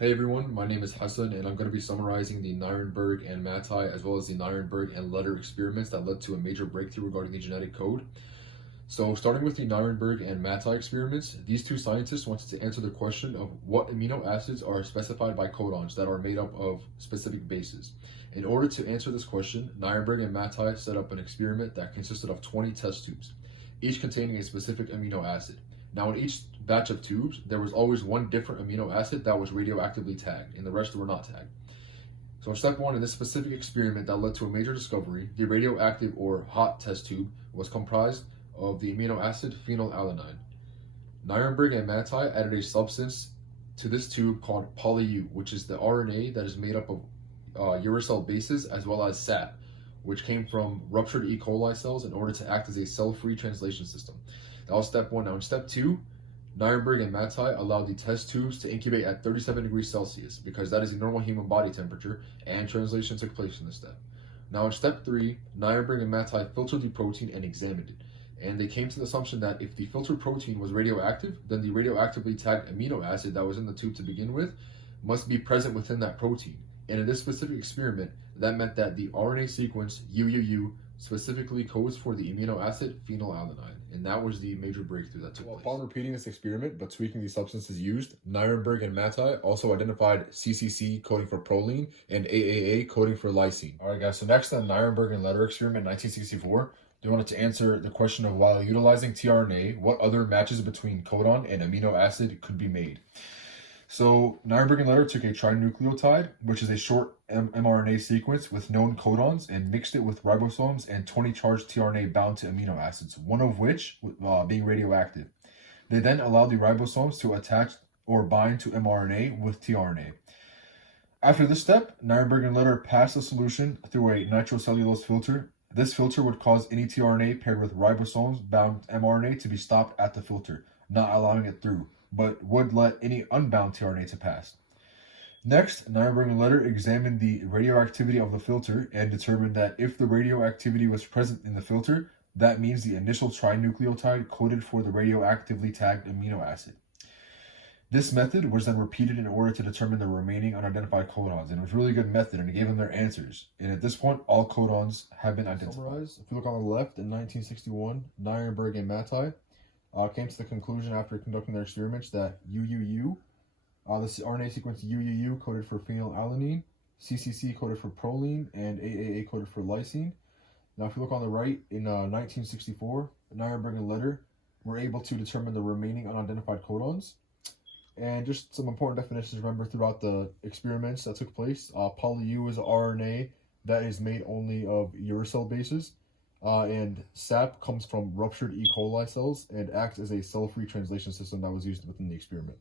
Hey everyone, my name is Hassan and I'm going to be summarizing the Nirenberg and Matthaei as well as the Nirenberg and Letter experiments that led to a major breakthrough regarding the genetic code. So starting with the Nirenberg and Matthaei experiments, these two scientists wanted to answer the question of what amino acids are specified by codons that are made up of specific bases. In order to answer this question, Nirenberg and Matthaei set up an experiment that consisted of 20 test tubes, each containing a specific amino acid. Now, in each batch of tubes, there was always one different amino acid that was radioactively tagged, and the rest were not tagged. So, in step one, in this specific experiment that led to a major discovery, the radioactive or hot test tube was comprised of the amino acid phenylalanine. Nirenberg and Matthaei added a substance to this tube called poly-U, which is the RNA that is made up of uracil bases as well as SAP, which came from ruptured E. coli cells in order to act as a cell-free translation system. That was step one. Now in step two, Nirenberg and Matthaei allowed the test tubes to incubate at 37 degrees Celsius because that is the normal human body temperature, and translation took place in this step. Now in step three, Nirenberg and Matthaei filtered the protein and examined it. And they came to the assumption that if the filtered protein was radioactive, then the radioactively tagged amino acid that was in the tube to begin with must be present within that protein. And in this specific experiment, that meant that the RNA sequence UUU specifically codes for the amino acid phenylalanine, and that was the major breakthrough that took place. Upon repeating this experiment but tweaking the substances used, Nirenberg and Matthaei also identified CCC coding for proline and AAA coding for lysine. Alright guys, so next on the Nirenberg and Letter experiment in 1964, they wanted to answer the question of while utilizing tRNA, what other matches between codon and amino acid could be made. So Nirenberg and Letter took a trinucleotide, which is a short mRNA sequence with known codons, and mixed it with ribosomes and 20 charged tRNA bound to amino acids, one of which being radioactive. They then allowed the ribosomes to attach or bind to mRNA with tRNA. After this step, Nirenberg and Letter passed the solution through a nitrocellulose filter. This filter would cause any tRNA paired with ribosomes bound mRNA to be stopped at the filter, not allowing it through, but would let any unbound tRNA to pass. Next, Nirenberg and Letter examined the radioactivity of the filter and determined that if the radioactivity was present in the filter, that means the initial trinucleotide coded for the radioactively tagged amino acid. This method was then repeated in order to determine the remaining unidentified codons, and it was a really good method, and it gave them their answers. And at this point, all codons have been identified. If you look on the left, in 1961, Nirenberg and Matthaei came to the conclusion after conducting their experiments that UUU, this RNA sequence UUU coded for phenylalanine, CCC coded for proline, and AAA coded for lysine. Now, if you look on the right, in 1964, Nirenberg and Letter were able to determine the remaining unidentified codons. And just some important definitions, remember, throughout the experiments that took place. Poly-U is an RNA that is made only of uracil bases. And SAP comes from ruptured E. coli cells and acts as a cell-free translation system that was used within the experiment.